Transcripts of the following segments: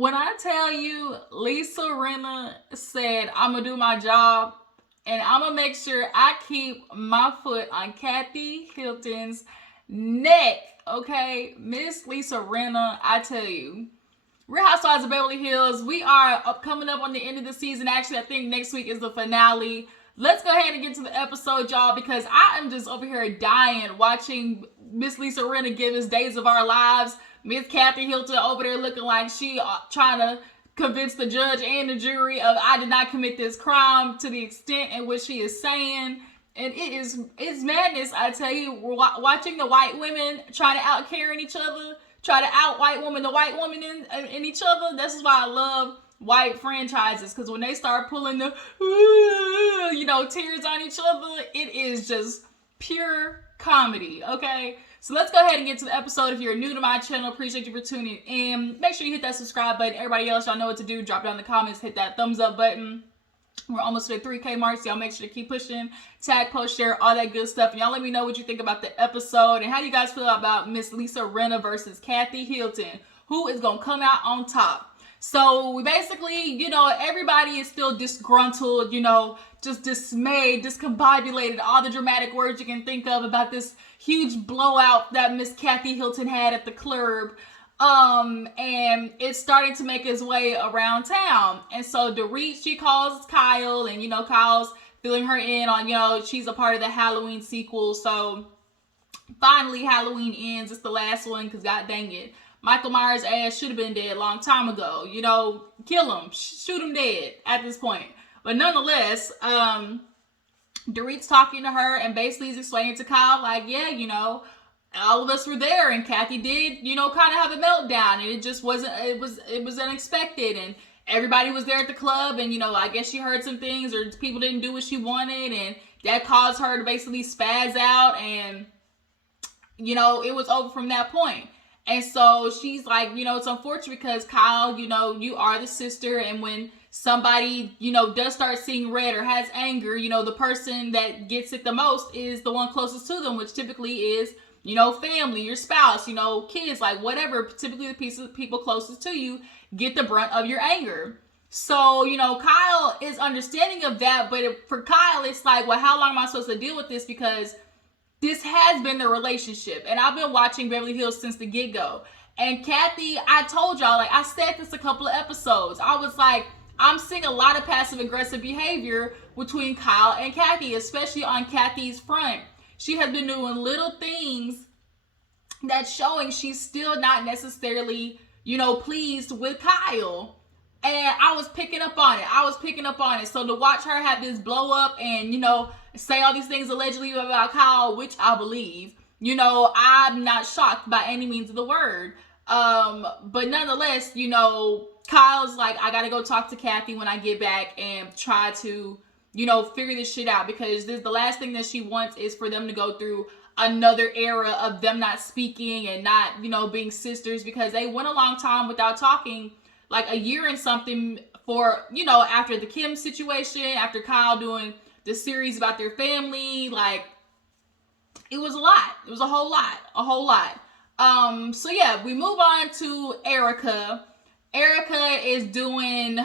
When I tell you, Lisa Rinna said, I'm going to do my job and I'm going to make sure I keep my foot on Kathy Hilton's neck. Okay, Miss Lisa Rinna, I tell you. Real Housewives of Beverly Hills, we are coming up on the end of the season. Actually, I think next week is the finale. Let's go ahead and get to the episode, y'all, because I am just over here dying watching Miss Lisa Rinna give us Days of Our Lives. Miss Kathy Hilton over there looking like she trying to convince the judge and the jury of I did not commit this crime to the extent in which she is saying. And it's madness, I tell you. We're watching the white women try to out Karen each other, try to out white woman the white woman in each other. This is why I love white franchises, because when they start pulling the tears on each other, it is just pure comedy. Okay, so let's go ahead and get to the episode. If you're new to my channel, appreciate you for tuning in. Make sure you hit that subscribe button. Everybody else, y'all know what to do. Drop down in the comments, hit that thumbs up button. We're almost to the 3K mark, so y'all make sure to keep pushing, tag, post, share, all that good stuff. And y'all let me know what you think about the episode and how you guys feel about Miss Lisa Rinna versus Kathy Hilton. Who is going to come out on top? So we basically, everybody is still disgruntled, just dismayed, discombobulated, all the dramatic words you can think of about this huge blowout that Miss Kathy Hilton had at the club. And it's starting to make its way around town. And so Dorit, she calls Kyle, and Kyle's filling her in on, she's a part of the Halloween sequel. So finally Halloween ends. It's the last one, because god dang it, Michael Myers' ass should have been dead a long time ago. Kill him, shoot him dead at this point. But nonetheless, Dorit's talking to her and basically is explaining to Kyle, like, yeah, all of us were there, and Kathy did, kind of have a meltdown, and it just wasn't, it was unexpected, and everybody was there at the club, and, I guess she heard some things, or people didn't do what she wanted, and that caused her to basically spaz out, and, it was over from that point. And so she's like, it's unfortunate because Kyle, you are the sister, and when somebody, does start seeing red or has anger, the person that gets it the most is the one closest to them, which typically is family, your spouse, kids, like whatever, typically the people closest to you get the brunt of your anger. So, Kyle is understanding of that, but for Kyle, it's like, well, how long am I supposed to deal with this? Because this has been the relationship, and I've been watching Beverly Hills since the get-go. And Kathy, I told y'all, like I said this a couple of episodes, I was like, I'm seeing a lot of passive-aggressive behavior between Kyle and Kathy, especially on Kathy's front. She has been doing little things that's showing she's still not necessarily, pleased with Kyle. And I was picking up on it. So to watch her have this blow up and, say all these things allegedly about Kyle, which I believe, I'm not shocked by any means of the word. But nonetheless, Kyle's like, I got to go talk to Kathy when I get back and try to figure this shit out, because the last thing that she wants is for them to go through another era of them not speaking and not, being sisters, because they went a long time without talking, like a year and something for, after the Kim situation, after Kyle doing the series about their family, like it was a lot. It was a whole lot. So yeah, we move on to Erika. Erika is doing,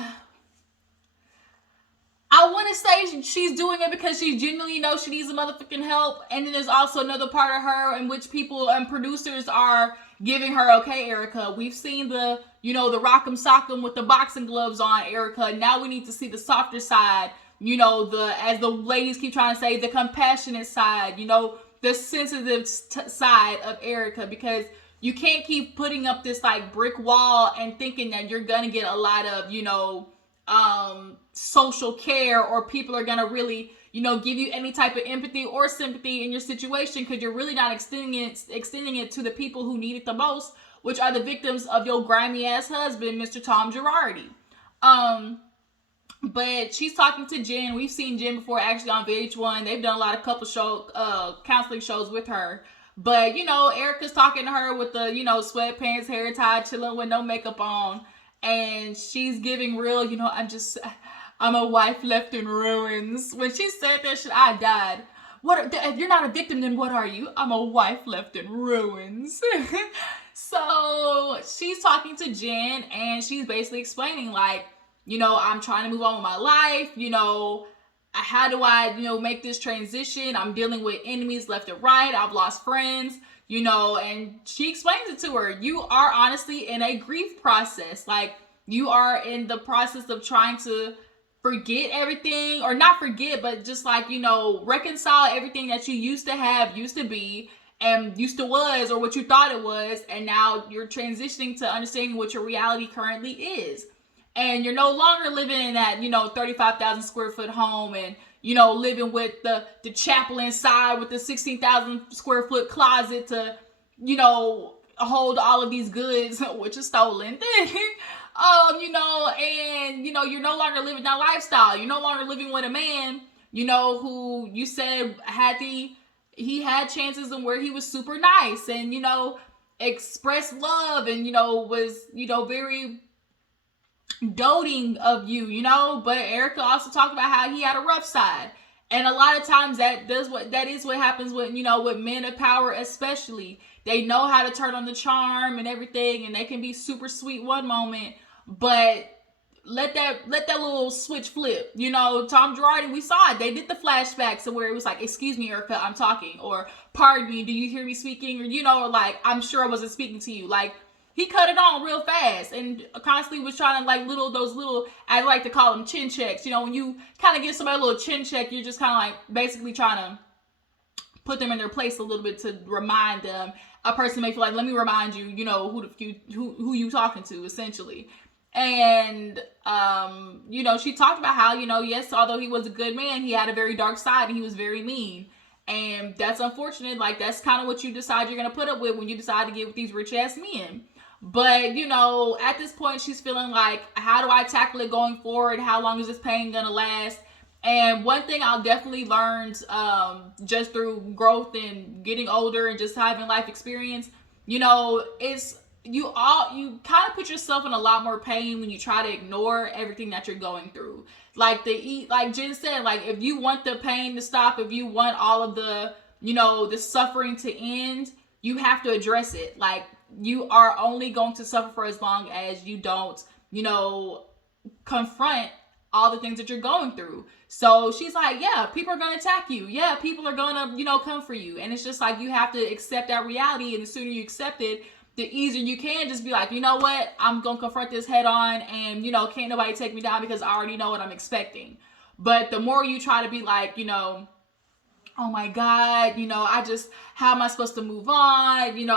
I want to say she's doing it because she genuinely knows she needs the motherfucking help. And then there's also another part of her in which people and producers are giving her, okay, Erika, we've seen the, the rock'em sock'em with the boxing gloves on, Erika. Now we need to see the softer side, as the ladies keep trying to say, the compassionate side, the sensitive side of Erika, because you can't keep putting up this like brick wall and thinking that you're going to get a lot of, social care, or people are going to really, give you any type of empathy or sympathy in your situation, because you're really not extending it to the people who need it the most, which are the victims of your grimy ass husband, Mr. Tom Girardi. But she's talking to Jen. We've seen Jen before, actually, on VH1. They've done a lot of couple counseling shows with her. But, Erika's talking to her with the, sweatpants, hair tied, chilling with no makeup on. And she's giving real, I'm a wife left in ruins. When she said that shit, I died. If you're not a victim, then what are you? I'm a wife left in ruins. So she's talking to Jen, and she's basically explaining, like, I'm trying to move on with my life. How do I, make this transition? I'm dealing with enemies left and right. I've lost friends, and she explains it to her. You are honestly in a grief process. Like, you are in the process of trying to forget everything, or not forget, but just like, reconcile everything that you used to have, used to be, and used to was, or what you thought it was, and now you're transitioning to understanding what your reality currently is. And you're no longer living in that, 35,000 square foot home, and, living with the chapel inside with the 16,000 square foot closet to, hold all of these goods, which is stolen. And, you're no longer living that lifestyle. You're no longer living with a man, who you said he had chances and where he was super nice and, expressed love and, was, very doting of you, but Erika also talked about how he had a rough side. And a lot of times that is what happens with, with men of power, especially. They know how to turn on the charm and everything, and they can be super sweet one moment, but let that little switch flip. Tom Girardi, we saw it. They did the flashbacks where it was like, excuse me, Erika, I'm talking, or pardon me, do you hear me speaking? Or, like, I'm sure I wasn't speaking to you. Like, he cut it on real fast and constantly was trying to, like, those little, I like to call them chin checks. When you kind of give somebody a little chin check, you're just kind of like basically trying to put them in their place a little bit to remind them. A person may feel like, let me remind you, who you talking to, essentially. And, she talked about how, yes, although he was a good man, he had a very dark side and he was very mean. And that's unfortunate. Like, that's kind of what you decide you're going to put up with when you decide to get with these rich ass men. But, at this point, she's feeling like, how do I tackle it going forward? How long is this pain going to last? And one thing I'll definitely learned just through growth and getting older and just having life experience, is you kind of put yourself in a lot more pain when you try to ignore everything that you're going through. Like Jen said, like, if you want the pain to stop, if you want all of the, the suffering to end, you have to address it. Like, you are only going to suffer for as long as you don't, confront all the things that you're going through. So she's like, yeah, people are going to attack you. Yeah, people are going to, come for you. And it's just like, you have to accept that reality. And the sooner you accept it, the easier you can just be like, you know what? I'm going to confront this head on and, can't nobody take me down because I already know what I'm expecting. But the more you try to be like, oh my God, how am I supposed to move on?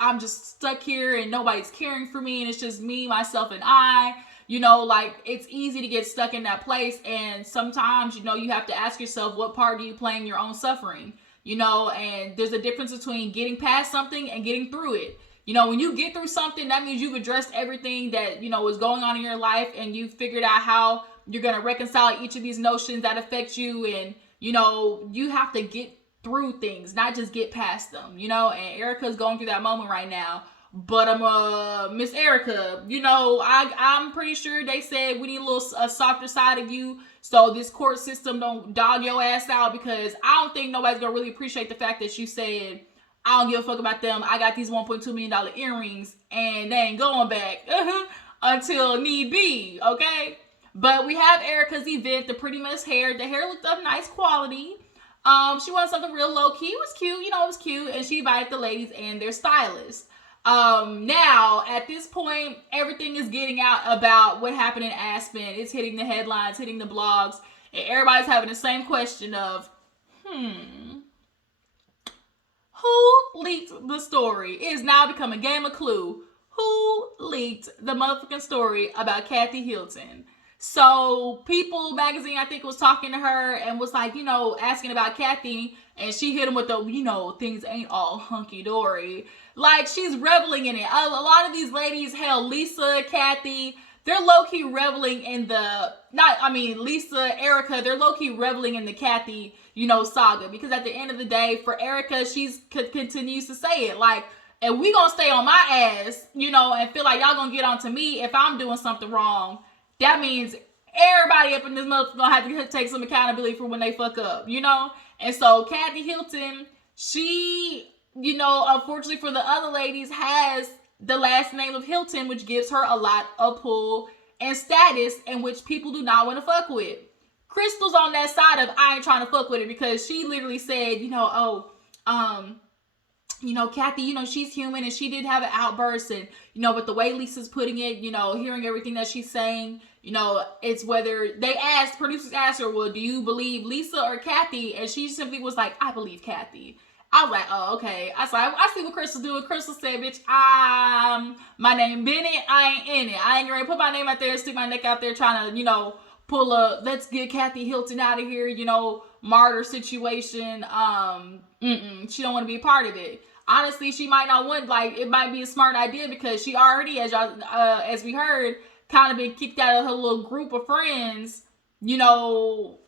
I'm just stuck here and nobody's caring for me. And it's just me, myself, and I. Like, it's easy to get stuck in that place. And sometimes, you have to ask yourself, what part do you play in your own suffering? And there's a difference between getting past something and getting through it. When you get through something, that means you've addressed everything that, is going on in your life, and you figured out how you're going to reconcile each of these notions that affect you. And, you have to get through things, not just get past them, and Erika's going through that moment right now. But Miss Erika, I'm pretty sure they said we need a softer side of you, so this court system don't dog your ass out, because I don't think nobody's gonna really appreciate the fact that you said, I don't give a fuck about them. I got these $1.2 million earrings and they ain't going back until need be, okay? But we have Erika's event, the Pretty Miss hair. The hair looked of nice quality. She wanted something real low key. It was cute, it was cute, and she invited the ladies and their stylist. Now, at this point, everything is getting out about what happened in Aspen. It's hitting the headlines, hitting the blogs, and everybody's having the same question of, who leaked the story? It has now become a game of Clue. Who leaked the motherfucking story about Kathy Hilton? So, People magazine, I think, was talking to her and was like, asking about Kathy, and she hit him with the, things ain't all hunky-dory. Like, she's reveling in it. A lot of these ladies, hell, Lisa, Kathy, they're low-key reveling in Lisa, Erika, they're low-key reveling in the Kathy, saga. Because at the end of the day, for Erika, she continues to say it. Like, and we gonna stay on my ass, and feel like y'all gonna get onto me if I'm doing something wrong. That means everybody up in this motherfucker gonna have to take some accountability for when they fuck up, And so Kathy Hilton, she, unfortunately for the other ladies, has the last name of Hilton, which gives her a lot of pull and status, and which people do not want to fuck with. Crystal's on that side of I ain't trying to fuck with it, because she literally said, Kathy, she's human and she did have an outburst, and, but the way Lisa's putting it, hearing everything that she's saying, it's whether producers asked her, well, do you believe Lisa or Kathy? And she simply was like, I believe Kathy. I was like, oh, okay. I see what Crystal doing. Crystal said, bitch, my name Bennett, I ain't in it. I ain't gonna put my name out there and stick my neck out there trying to, pull a, let's get Kathy Hilton out of here, martyr situation. She don't want to be a part of it. Honestly, she might not want, it might be a smart idea, because she already, as we heard, kind of been kicked out of her little group of friends. We don't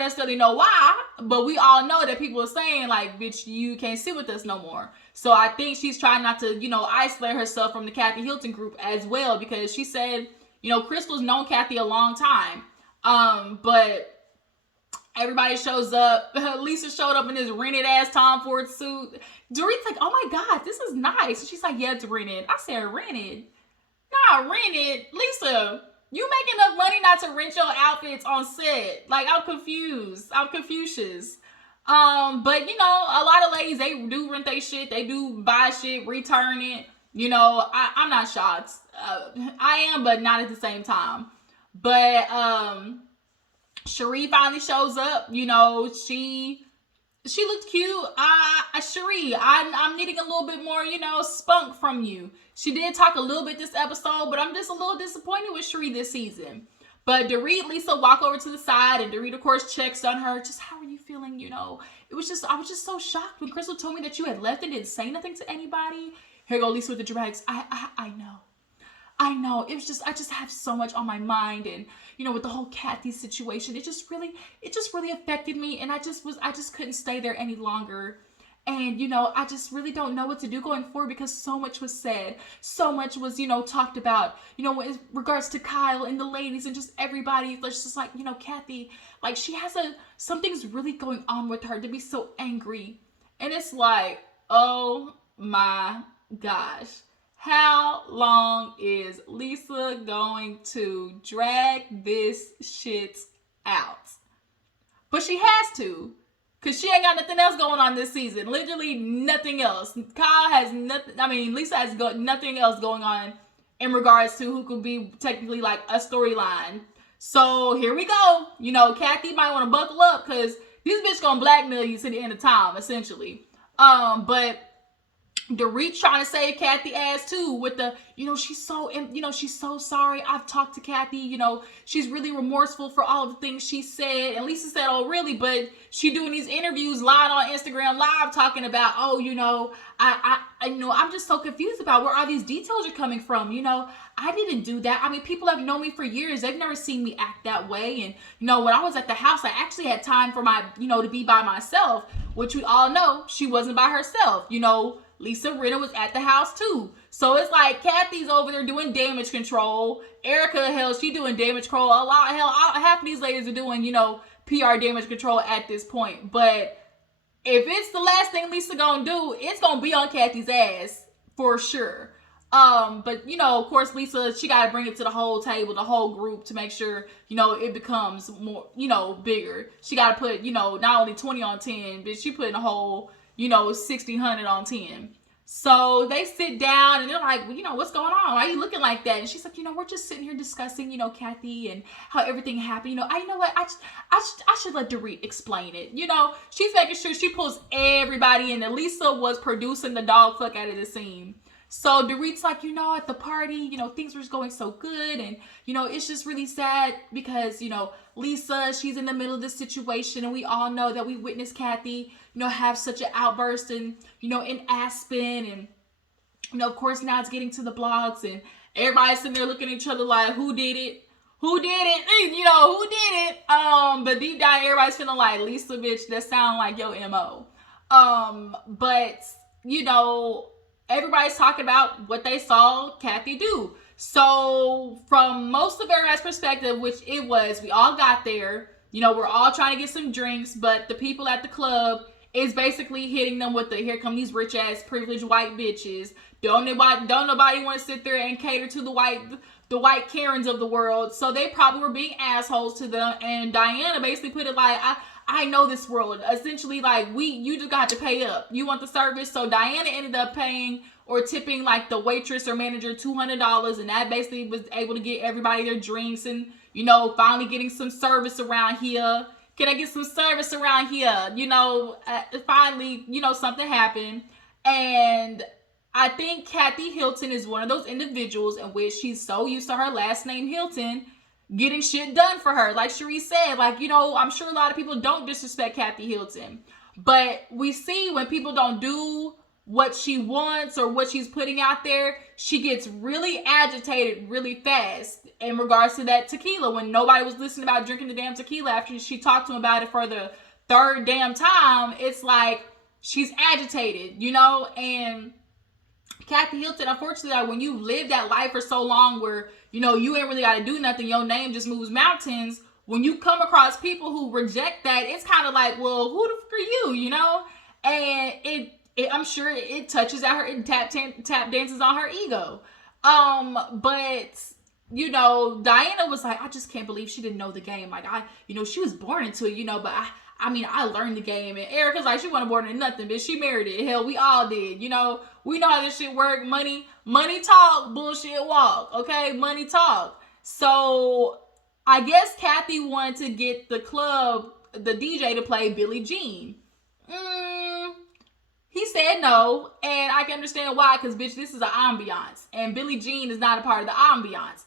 necessarily know why, but we all know that people are saying, bitch, you can't sit with us no more. So I think she's trying not to, isolate herself from the Kathy Hilton group as well, because she said, Crystal's known Kathy a long time. But everybody shows up. Lisa showed up in this rented ass Tom Ford suit. Dorit's like, oh my God, this is nice. And she's like, yeah, it's rented. I said, rented? Not rented. Lisa, you make enough money not to rent your outfits on set. I'm confused. I'm Confucius. But a lot of ladies, they do rent their shit. They do buy shit, return it. I'm not shocked. I am, but not at the same time. But Cherie finally shows up. She looked cute. Cherie, I'm needing a little bit more, spunk from you. She did talk a little bit this episode, but I'm just a little disappointed with Cherie this season. But Dorit, Lisa walk over to the side, and Dorit, of course, checks on her. Just, how are you feeling? I was just so shocked when Crystal told me that you had left and didn't say nothing to anybody. Here go Lisa with the dramatics. I know. It was just, I just have so much on my mind, and with the whole Kathy situation, it just really affected me, and I just couldn't stay there any longer. And, I just really don't know what to do going forward, because so much was said. So much was, talked about, in regards to Kyle and the ladies and just everybody. It's just like, Kathy, she has something's really going on with her to be so angry. And it's like, oh my gosh. How long is Lisa going to drag this shit out? But she has to, because she ain't got nothing else going on this season. Literally nothing else. Kyle has nothing. Lisa has nothing else going on in regards to who could be technically a storyline. So here we go. Kathy might want to buckle up, because this bitch gonna blackmail you to the end of time, essentially. But Dorit trying to save Kathy ass too with the, she's so sorry. I've talked to Kathy, she's really remorseful for all the things she said. And Lisa said, oh, really? But she doing these interviews live on Instagram Live talking about, I'm just so confused about where all these details are coming from. I didn't do that. People have known me for years. They've never seen me act that way. And, when I was at the house, I actually had time for to be by myself, which we all know she wasn't by herself. Lisa Rinna was at the house too. So it's like Kathy's over there doing damage control. Erika, hell, she doing damage control. Half of these ladies are doing, PR damage control at this point. But if it's the last thing Lisa gonna do, it's gonna be on Kathy's ass for sure. But of course, Lisa, she gotta bring it to the whole table, the whole group, to make sure, it becomes more, bigger. She gotta put, not only 20 on 10, but she putting a whole 1,600 on 10. So they sit down and they're like, well, what's going on? Why are you looking like that? And she's like, we're just sitting here discussing, Kathy and how everything happened. I should let Dorit explain it. She's making sure she pulls everybody in. And Lisa was producing the dog fuck out of the scene. So Dorit's like, at the party, things were just going so good. And, it's just really sad because, Lisa, she's in the middle of this situation. And we all know that we witnessed Kathy, have such an outburst and, in Aspen. And, of course, now it's getting to the blogs. And everybody's sitting there looking at each other like, who did it? Who did it? Who did it? But deep down, everybody's feeling like, Lisa, bitch, that sound like your MO. But, everybody's talking about what they saw Kathy do. So from most of everybody's perspective, which it was, we all got there, we're all trying to get some drinks, but the people at the club, is basically hitting them with the here come these rich ass privileged white bitches. Don't nobody want to sit there and cater to the white Karens of the world. So they probably were being assholes to them. And Diana basically put it like, I know this world. Essentially, like, you just got to pay up. You want the service. So Diana ended up paying or tipping like the waitress or manager $200, and that basically was able to get everybody their drinks and, you know, finally getting some service around here. Can I get some service around here? You know, finally, you know, something happened. And I think Kathy Hilton is one of those individuals in which she's so used to her last name Hilton getting shit done for her. Like Cherie said, like, you know, I'm sure a lot of people don't disrespect Kathy Hilton. But we see when people don't do what she wants or what she's putting out there, she gets really agitated really fast in regards to that tequila. When nobody was listening about drinking the damn tequila after she talked to him about it for the third damn time, it's like she's agitated, you know? And Kathy Hilton, unfortunately, like, when you live that life for so long where, you know, you ain't really got to do nothing, your name just moves mountains, when you come across people who reject that, it's kind of like, well, who the fuck are you, you know? And I'm sure it touches at her, it tap dances on her ego. But, you know, Diana was like, I just can't believe she didn't know the game. Like, you know, she was born into it, you know, but I mean, I learned the game. And Erika's like, she wasn't born into nothing, but she married it. Hell, we all did. You know, we know how this shit work. Money talk, bullshit walk. Okay, money talk. So I guess Kathy wanted to get the DJ to play Billie Jean. He said no, and I can understand why, because, bitch, this is an ambiance, and Billie Jean is not a part of the ambiance.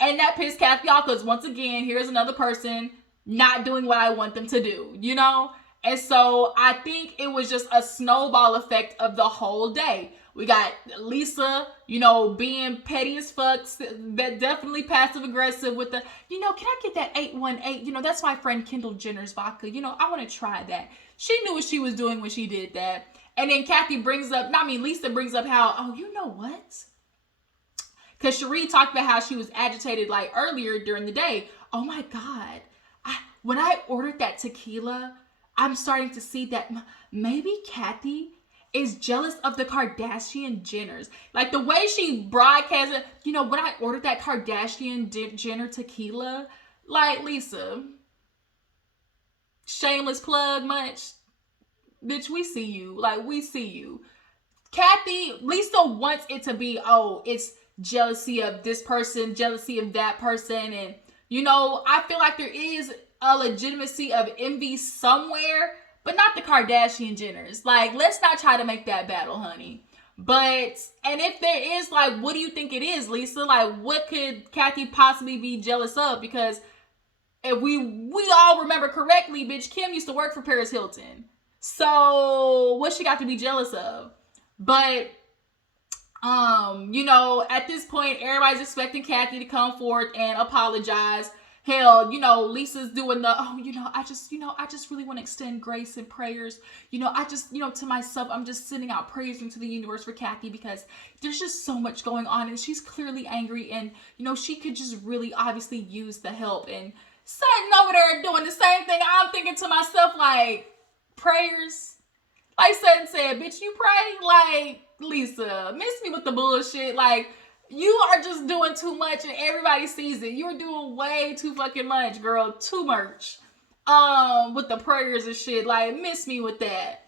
And that pissed Kathy off, because, once again, here's another person not doing what I want them to do, you know? And so I think it was just a snowball effect of the whole day. We got Lisa, you know, being petty as fuck, definitely passive aggressive with the, you know, can I get that 818? You know, that's my friend Kendall Jenner's vodka. You know, I want to try that. She knew what she was doing when she did that. And then Lisa brings up how, oh, you know what? Because Cherie talked about how she was agitated like earlier during the day. Oh my God. When I ordered that tequila, I'm starting to see that maybe Kathy is jealous of the Kardashian Jenners. Like the way she broadcasted, you know, when I ordered that Kardashian Jenner tequila, like, Lisa, shameless plug much? Bitch, we see you. Like, we see you. Lisa wants it to be, oh, it's jealousy of this person, jealousy of that person. And, you know, I feel like there is a legitimacy of envy somewhere, but not the Kardashian Jenners. Like, let's not try to make that battle, honey. But, and if there is, like, what do you think it is, Lisa? Like, what could Kathy possibly be jealous of? Because if we all remember correctly, bitch, Kim used to work for Paris Hilton. So what she got to be jealous of? But, you know, at this point, everybody's expecting Kathy to come forth and apologize. Hell, you know, Lisa's doing the, oh, you know, I just really want to extend grace and prayers. You know, to myself, I'm just sending out prayers into the universe for Kathy because there's just so much going on and she's clearly angry and, you know, she could just really obviously use the help. And Sutton over there doing the same thing. I'm thinking to myself, like, prayers? Like Sutton said, bitch, you pray? Like, Lisa, miss me with the bullshit. Like, you are just doing too much and everybody sees it. You're doing way too fucking much, girl. Too much. With the prayers and shit. Like, miss me with that.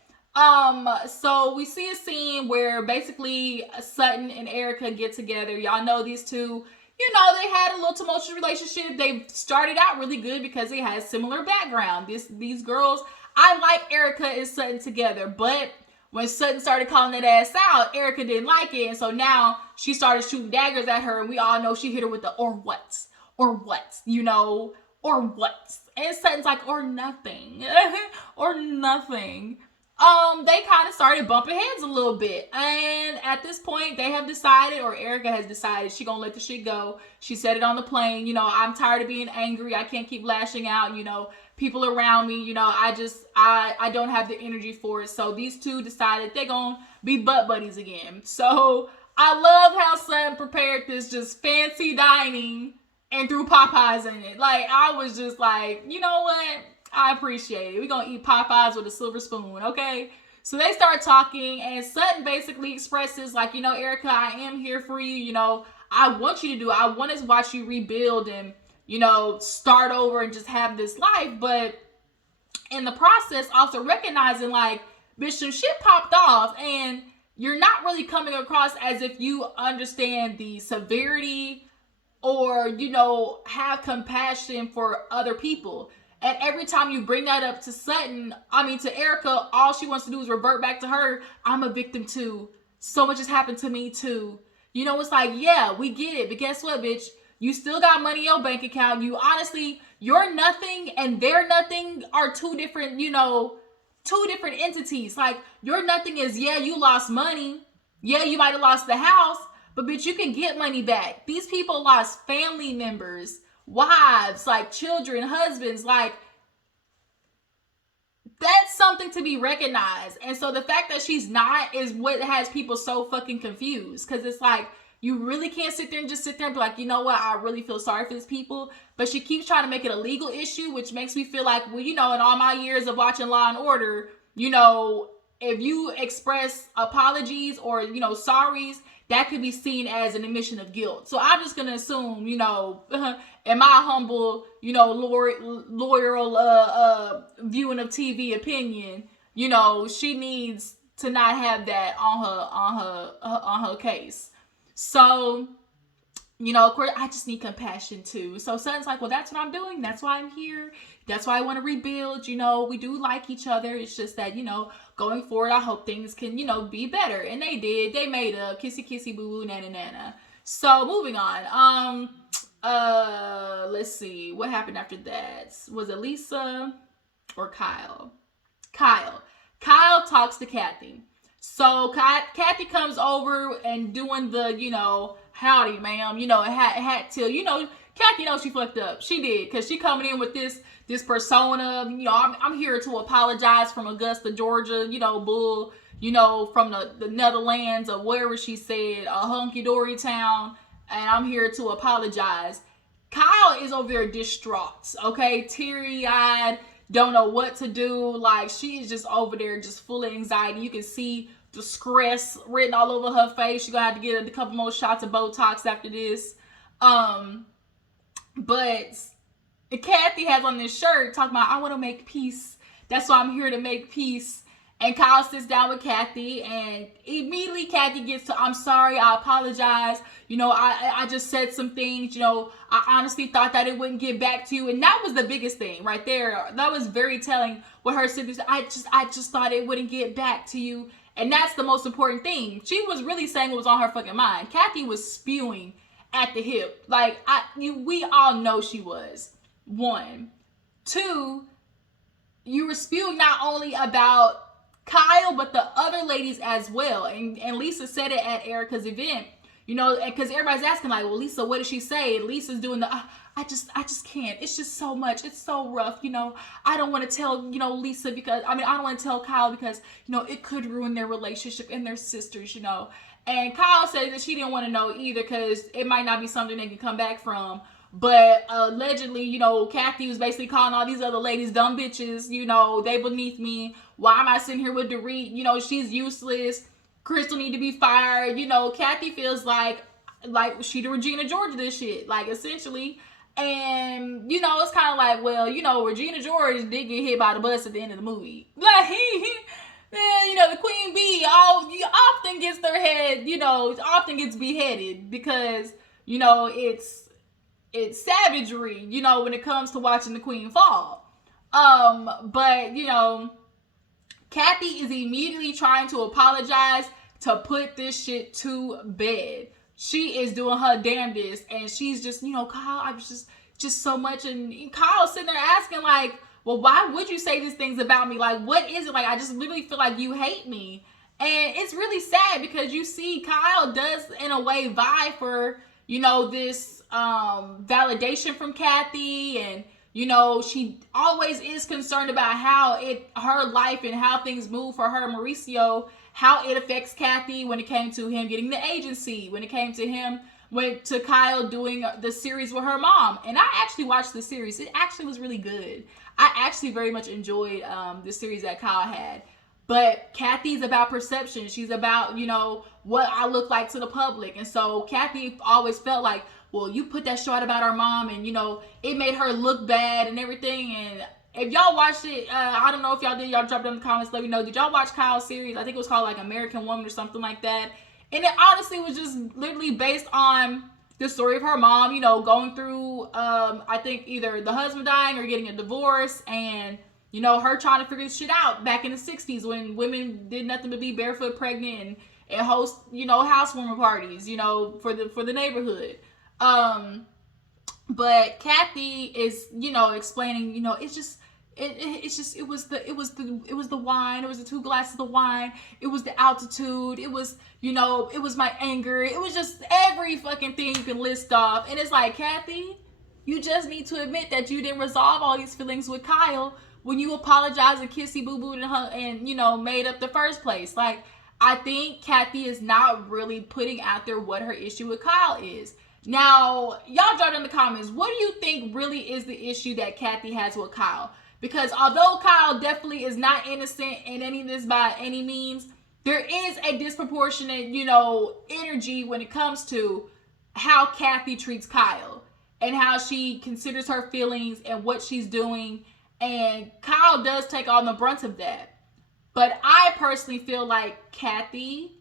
So we see a scene where basically Sutton and Erika get together. Y'all know these two, you know, they had a little tumultuous relationship. They started out really good because they had a similar background. These girls, I like Erika and Sutton together, but when Sutton started calling that ass out, Erika didn't like it. And so now she started shooting daggers at her. And we all know she hit her with the or what, you know, or what. And Sutton's like, or nothing, or nothing. They kind of started bumping heads a little bit. And at this point, they have decided, or Erika has decided, she gonna let the shit go. She said it on the plane, you know, I'm tired of being angry. I can't keep lashing out, you know. People around me, you know, I don't have the energy for it. So these two decided they're gonna be butt buddies again. So I love how Sutton prepared this just fancy dining and threw Popeyes in it. Like, I was just like, you know what? I appreciate it. We're going to eat Popeyes with a silver spoon, okay? So they start talking, and Sutton basically expresses, like, Erika, I am here for you. I want you to do it. I want to watch you rebuild and, start over and just have this life. But in the process, also recognizing, like, bitch, some shit popped off, and you're not really coming across as if you understand the severity or, have compassion for other people. And every time you bring that up to to Erika, all she wants to do is revert back to her. I'm a victim too. So much has happened to me too. It's like, yeah, we get it. But guess what, bitch? You still got money in your bank account. You're nothing and they're nothing are two different entities. Like, your nothing is, yeah, you lost money. Yeah, you might have lost the house. But bitch, you can get money back. These people lost family members, wives, like children, husbands, like that's something to be recognized. And so the fact that she's not is what has people so fucking confused. Because it's like, you really can't sit there and just sit there and be like, you know what, I really feel sorry for these people. But she keeps trying to make it a legal issue, which makes me feel like, well, in all my years of watching Law and Order, if you express apologies or, sorries, that could be seen as an admission of guilt. So I'm just going to assume, in my humble, loyal viewing of TV opinion, she needs to not have that on her case. So, of course, I just need compassion too. So Sutton's like, well, that's what I'm doing. That's why I'm here. That's why I want to rebuild. We do like each other. It's just that, going forward, I hope things can, be better. And they did. They made a kissy kissy boo boo nana nana. So moving on. Let's see what happened after that. Was it Lisa or Kyle? Kyle talks to Kathy. So Kathy comes over and doing the, howdy, ma'am. Hat till, Kathy knows she fucked up. She did, because she coming in with this persona. I'm here to apologize from Augusta, Georgia. Bull. From the Netherlands or wherever she said, a hunky-dory town. And I'm here to apologize. Kyle is over there distraught, okay? Teary-eyed, don't know what to do. Like, she is just over there just full of anxiety. You can see the stress written all over her face. She's gonna have to get a couple more shots of Botox after this. But Kathy has on this shirt talking about, I want to make peace. That's why I'm here to make peace. And Kyle sits down with Kathy, and immediately Kathy gets to, I'm sorry, I apologize. I just said some things, I honestly thought that it wouldn't get back to you. And that was the biggest thing right there. That was very telling what her sister said. I just thought it wouldn't get back to you. And that's the most important thing. She was really saying what was on her fucking mind. Kathy was spewing at the hip. Like, we all know she was. 1. 2, you were spewing not only about Kyle, but the other ladies as well. And Lisa said it at Erika's event, because everybody's asking, like, well, Lisa, what did she say? And Lisa's doing the, I just can't. It's just so much. It's so rough. I don't want to tell, Lisa because, I don't want to tell Kyle because, it could ruin their relationship and their sisters, And Kyle said that she didn't want to know either because it might not be something they can come back from. But allegedly, Kathy was basically calling all these other ladies dumb bitches. They beneath me. Why am I sitting here with Dorit? She's useless. Crystal need to be fired. Kathy feels like she the Regina George of this shit. Like, essentially. And, it's kind of like, well, Regina George did get hit by the bus at the end of the movie. Like, the Queen Bee often gets their head, often gets beheaded because, it's savagery, when it comes to watching the Queen fall. But, Kathy is immediately trying to apologize to put this shit to bed. She is doing her damnedest, and she's just, Kyle, I was just so much. And Kyle's sitting there asking, like, well, why would you say these things about me? Like, what is it? Like, I just literally feel like you hate me. And it's really sad because you see Kyle does, in a way, vie for, this validation from Kathy. And, she always is concerned about how her life and how things move for her, Mauricio, how it affects Kathy when it came to him getting the agency, when it came to him went to Kyle doing the series with her mom. And I actually watched the series. It actually was really good. I actually very much enjoyed the series that Kyle had. But Kathy's about perception. She's about, what I look like to the public. And so Kathy always felt like, well, you put that show out about our mom and, it made her look bad and everything. And if y'all watched it, I don't know if y'all did. Y'all drop it in the comments. Let me know. Did y'all watch Kyle's series? I think it was called like American Woman or something like that. And it honestly was just literally based on the story of her mom, going through, I think either the husband dying or getting a divorce, and, her trying to figure this shit out back in the 60s when women did nothing but be barefoot pregnant and host, housewarming parties, for the neighborhood. But Kathy is, explaining, it's just, it was the wine. It was the 2 glasses of wine. It was the altitude. It was, it was my anger. It was just every fucking thing you can list off. And it's like, Kathy, you just need to admit that you didn't resolve all these feelings with Kyle when you apologized and kissy boo booed and made up the first place. Like, I think Kathy is not really putting out there what her issue with Kyle is. Now, y'all drop in the comments, what do you think really is the issue that Kathy has with Kyle? Because although Kyle definitely is not innocent in any of this by any means, there is a disproportionate, energy when it comes to how Kathy treats Kyle and how she considers her feelings and what she's doing. And Kyle does take on the brunt of that. But I personally feel like Kathy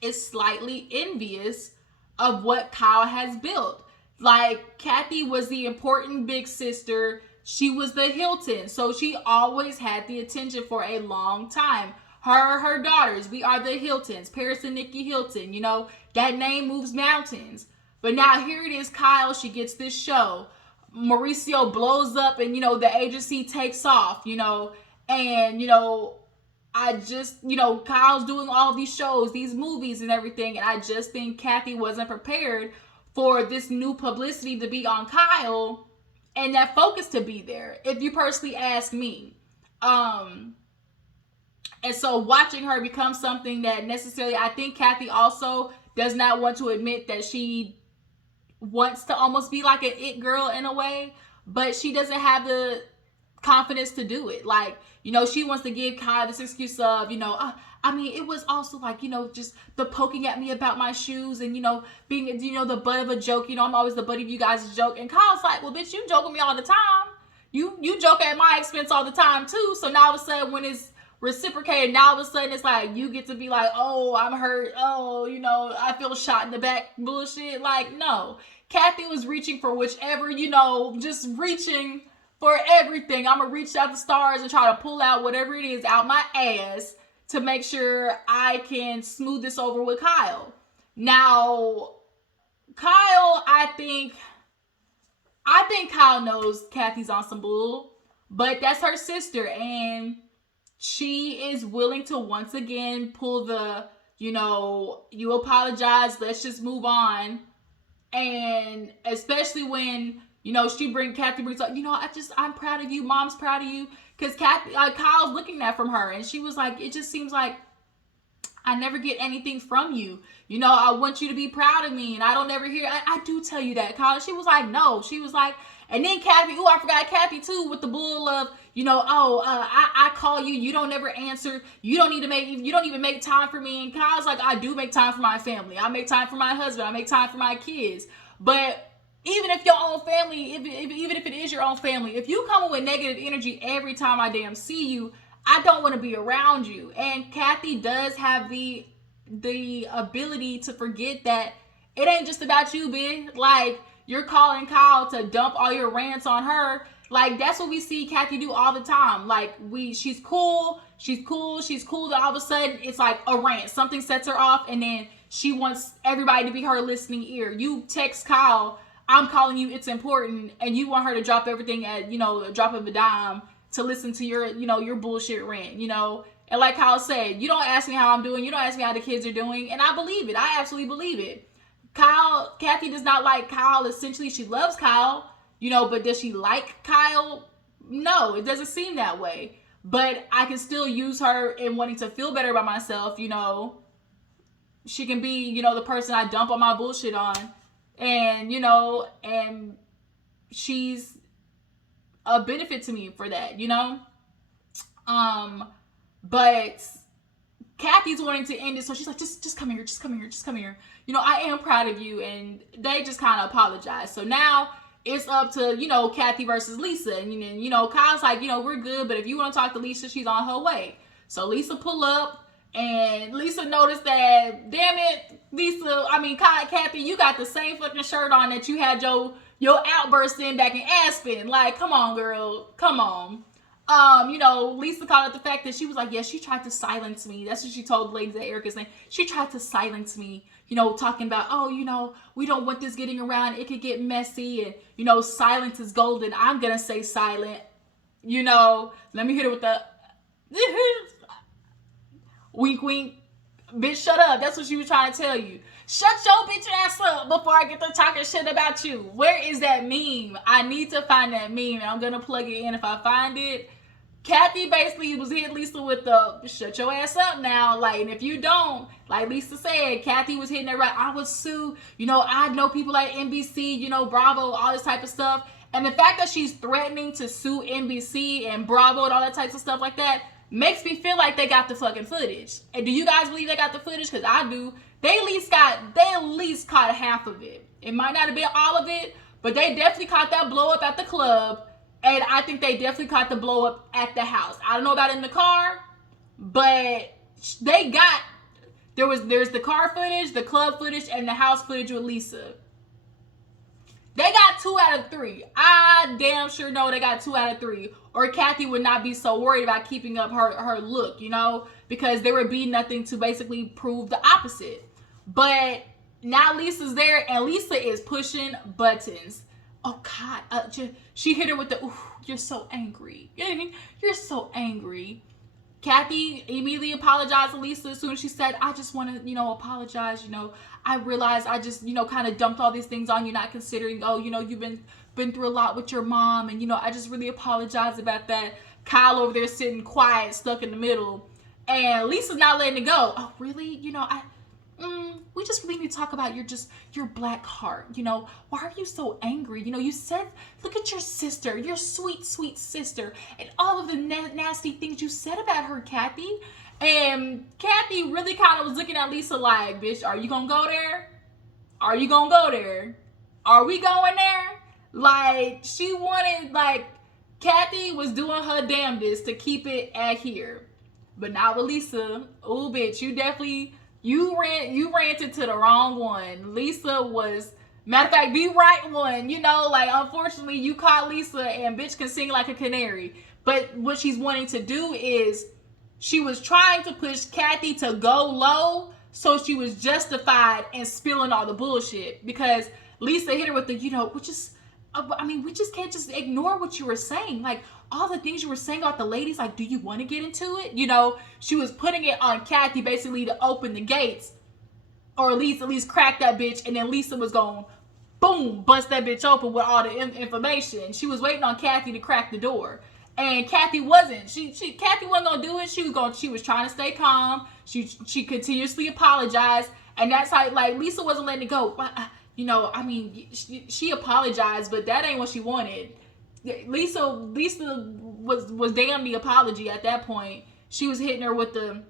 is slightly envious of what Kyle has built. Like, Kathy was the important big sister. She was the Hilton. So she always had the attention for a long time. Her daughters, we are the Hiltons. Paris and Nikki Hilton, that name moves mountains. But now here it is, Kyle, she gets this show. Mauricio blows up and, the agency takes off, and, I just, Kyle's doing all these shows, these movies and everything. And I just think Kathy wasn't prepared for this new publicity to be on Kyle and that focus to be there, if you personally ask me. And so watching her become something that necessarily, I think Kathy also does not want to admit that she wants to almost be like an it girl in a way, but she doesn't have the confidence to do it. Like, she wants to give Kyle this excuse of, it was also like, just the poking at me about my shoes and, being, the butt of a joke. I'm always the butt of you guys' joke. And Kyle's like, well, bitch, you joke with me all the time. You joke at my expense all the time too. So now all of a sudden when it's reciprocated, now all of a sudden it's like you get to be like, oh, I'm hurt. Oh, I feel shot in the back bullshit. Like, no. Kathy was reaching for whichever, just reaching for everything. I'm going to reach out the stars and try to pull out whatever it is out my ass to make sure I can smooth this over with Kyle. Now, Kyle, I think Kyle knows Kathy's on some bull, but that's her sister, and she is willing to once again pull the, you apologize, let's just move on. And especially when, Kathy brings up, I'm proud of you. Mom's proud of you. Because Kyle's looking at from her. And she was like, it just seems like I never get anything from you. I want you to be proud of me. And I don't ever hear, I do tell you that, Kyle. She was like, no. She was like, and then Kathy, I forgot Kathy too, with the bull of, I call you, you don't ever answer. You don't even make time for me. And Kyle's like, I do make time for my family. I make time for my husband. I make time for my kids. But even if your own family, even if it is your own family, if you come with negative energy every time I damn see you, I don't want to be around you. And Kathy does have the ability to forget that it ain't just about you, bitch. Like, you're calling Kyle to dump all your rants on her. Like, that's what we see Kathy do all the time. Like, she's cool. Then all of a sudden, it's like a rant. Something sets her off, and then she wants everybody to be her listening ear. You text Kyle, I'm calling you, it's important, and you want her to drop everything at, a drop of a dime to listen to your, your bullshit rant, And like Kyle said, you don't ask me how I'm doing. You don't ask me how the kids are doing. And I believe it. I absolutely believe it. Kathy does not like Kyle. Essentially, she loves Kyle, but does she like Kyle? No, it doesn't seem that way. But I can still use her in wanting to feel better about myself, she can be, you know, the person I dump all my bullshit on. And, you know, and she's a benefit to me for that, you know? But Kathy's wanting to end it, so she's like, just come here, just come here, just come here. You know, I am proud of you, and they just kind of apologize. So now it's up to, you know, Kathy versus Lisa, and you know, Kyle's like, you know, we're good, but if you want to talk to Lisa, she's on her way. So Lisa pull up, and Lisa noticed that, damn it, Kathy, you got the same fucking shirt on that you had your outburst in back in Aspen. Like, come on, girl, come on. You know, Lisa called out the fact that she was like, yeah, she tried to silence me. That's what she told the ladies at Erika's name. She tried to silence me, you know, talking about, oh, you know, we don't want this getting around. It could get messy. And, you know, silence is golden. I'm going to say silent. You know, let me hit her with the wink, wink. Bitch, shut up. That's what she was trying to tell you. Shut your bitch ass up before I get to talking shit about you. Where is that meme? I need to find that meme, and I'm going to plug it in if I find it. Kathy basically was hitting Lisa with the shut your ass up now. Like, and if you don't, like Lisa said, Kathy was hitting her right. I would sue. You know, I know people like NBC, you know, Bravo, all this type of stuff. And the fact that she's threatening to sue NBC and Bravo and all that types of stuff like that makes me feel like they got the fucking footage. And do you guys believe they got the footage? Because I do. They at least caught half of it. It might not have been all of it, but they definitely caught that blow up at the club. And I think they definitely caught the blow up at the house. I don't know about in the car, but they got, there's the car footage, the club footage, and the house footage with Lisa. They got 2 out of 3. I damn sure know they got 2 out of 3. Or Kathy would not be so worried about keeping up her look, you know, because there would be nothing to basically prove the opposite. But now Lisa's there, and Lisa is pushing buttons. Oh, God. She hit her with the, ooh, you're so angry. You're so angry. Kathy immediately apologized to Lisa as soon as she said, I just want to, you know, apologize. You know, I realized I just, you know, kind of dumped all these things on you, not considering, oh, you know, you've been through a lot with your mom. And, you know, I just really apologize about that. Kyle over there sitting quiet, stuck in the middle. And Lisa's not letting it go. Oh, really? You know, we just really need to talk about your black heart. You know, why are you so angry? You know, you said, look at your sister, your sweet, sweet sister, and all of the nasty things you said about her, Kathy. And Kathy really kind of was looking at Lisa like, bitch, are you gonna go there? Are you gonna go there? Are we going there? Like, she wanted, like, Kathy was doing her damnedest to keep it at here. But now with Lisa, oh, bitch, you ranted to the wrong one. Lisa was, matter of fact, the right one. You know, like, unfortunately, you caught Lisa, and bitch can sing like a canary. But what she's wanting to do is, she was trying to push Kathy to go low, so she was justified in spilling all the bullshit. Because Lisa hit her with the, you know, we just can't just ignore what you were saying. Like, all the things you were saying about the ladies, like, do you want to get into it? You know, she was putting it on Kathy basically to open the gates, or at least crack that bitch, and then Lisa was going, boom, bust that bitch open with all the information. She was waiting on Kathy to crack the door, and Kathy wasn't. Kathy wasn't gonna do it. She was trying to stay calm. She continuously apologized, and that's how, like, Lisa wasn't letting it go. You know, I mean, she apologized, but that ain't what she wanted. Lisa was damn the apology at that point. She was hitting her with the,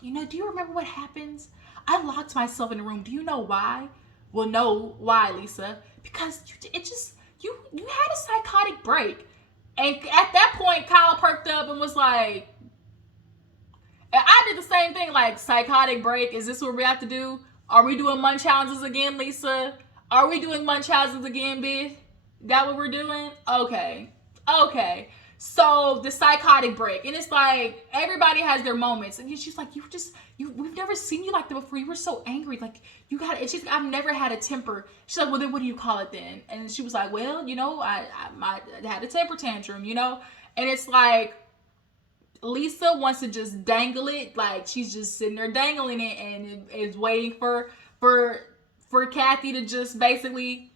you know, do you remember what happens? I locked myself in the room. Do you know why? Well, no, why, Lisa? Because you had a psychotic break. And at that point, Kyle perked up and was like, and I did the same thing, like, psychotic break. Is this what we have to do? Are we doing munch challenges again, Lisa? Are we doing munch challenges again, bitch? That what we're doing? Okay. So the psychotic break, and it's like everybody has their moments, and she's like, we've never seen you like that before. You were so angry, like you got. And she's like, I've never had a temper. She's like, well, then what do you call it then? And she was like, well, you know, I had a temper tantrum, you know. And it's like Lisa wants to just dangle it, like she's just sitting there dangling it, and is waiting for Kathy to just basically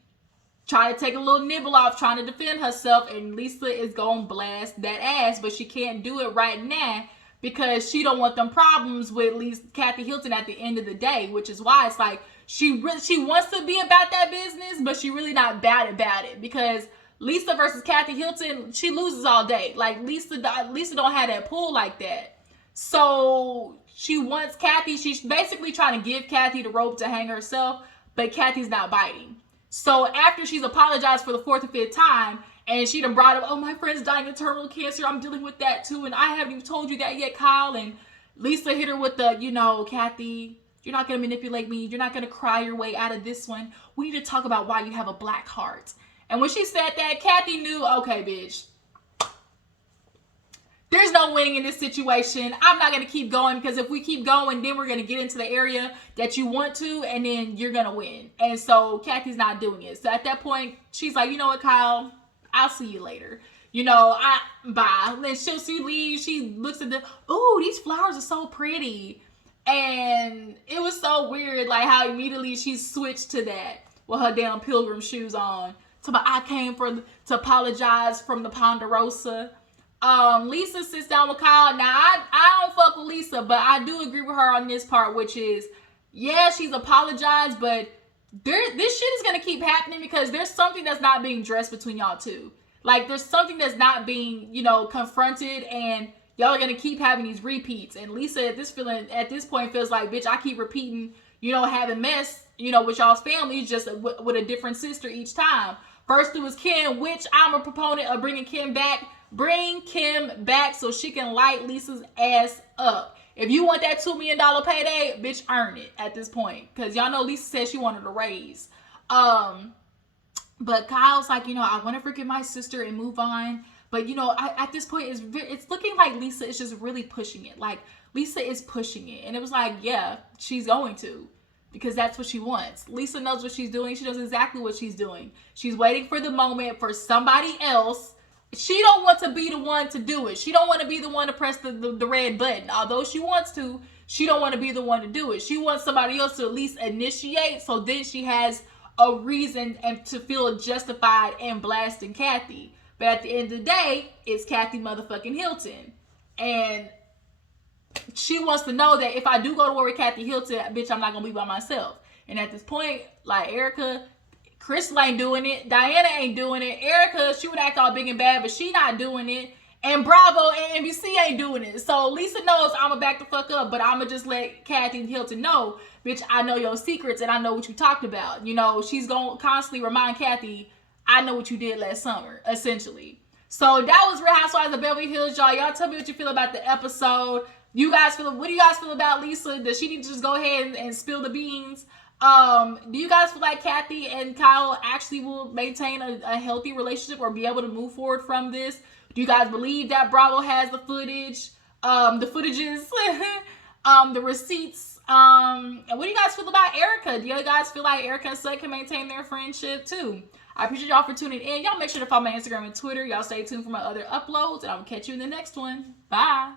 try to take a little nibble off, trying to defend herself, and Lisa is gonna blast that ass, but she can't do it right now because she don't want them problems with at least Kathy Hilton at the end of the day, which is why it's like she wants to be about that business, but she really not bad about it, because Lisa versus Kathy Hilton, she loses all day. Like Lisa don't have that pull like that. So she wants Kathy. She's basically trying to give Kathy the rope to hang herself, but Kathy's not biting. So after she's apologized for the 4th or 5th time, and she done brought up, oh, my friend's dying of terminal cancer, I'm dealing with that too, and I haven't even told you that yet, Kyle. And Lisa hit her with the, Kathy, you're not going to manipulate me. You're not going to cry your way out of this one. We need to talk about why you have a black heart. And when she said that, Kathy knew, okay, bitch, there's no winning in this situation. I'm not going to keep going, because if we keep going, then we're going to get into the area that you want to, and then you're going to win. And so Kathy's not doing it. So at that point, she's like, you know what, Kyle? I'll see you later. Bye. Then she leaves. She looks at ooh, these flowers are so pretty. And it was so weird, like how immediately she switched to that with her damn pilgrim shoes on. I came to apologize from the Ponderosa. Lisa sits down with Kyle. Now, I don't fuck with Lisa, but I do agree with her on this part, which is, yeah, she's apologized, but this shit is going to keep happening, because there's something that's not being addressed between y'all two. Like, there's something that's not being, confronted, and y'all are going to keep having these repeats. And Lisa at this point feels like, bitch, I keep repeating, having mess, with y'all's families, just with a different sister each time. First it was Kim, which I'm a proponent of bringing Kim back. Bring Kim back so she can light Lisa's ass up. If you want that $2 million payday, bitch, earn it at this point. Because y'all know Lisa said she wanted a raise. But Kyle's like, I want to forgive my sister and move on. But, at this point, it's looking like Lisa is just really pushing it. Like, Lisa is pushing it. And it was like, yeah, she's going to. Because that's what she wants. Lisa knows what she's doing. She knows exactly what she's doing. She's waiting for the moment for somebody else. She don't want to be the one to do it. She don't want to be the one to press the red button. Although she wants to, she don't want to be the one to do it. She wants somebody else to at least initiate, so then she has a reason and to feel justified in blasting Kathy. But at the end of the day, it's Kathy motherfucking Hilton. And she wants to know that if I do go to war with Kathy Hilton, bitch, I'm not going to be by myself. And at this point, like Erika, Crystal ain't doing it. Diana ain't doing it. Erika, she would act all big and bad, but she not doing it. And Bravo and NBC ain't doing it. So Lisa knows I'm going to back the fuck up, but I'm going to just let Kathy Hilton know, bitch, I know your secrets and I know what you talked about. She's going to constantly remind Kathy, I know what you did last summer, essentially. So that was Real Housewives of Beverly Hills, y'all. Y'all tell me what you feel about the episode. What do you guys feel about Lisa? Does she need to just go ahead and spill the beans? Do you guys feel like Kathy and Kyle actually will maintain a healthy relationship or be able to move forward from this? Do you guys believe that Bravo has the footage, the footages, the receipts? And what do you guys feel about Erika? Do you guys feel like Erika and Sutton can maintain their friendship too? I appreciate y'all for tuning in. Y'all make sure to follow my Instagram and Twitter. Y'all stay tuned for my other uploads, and I will catch you in the next one. Bye.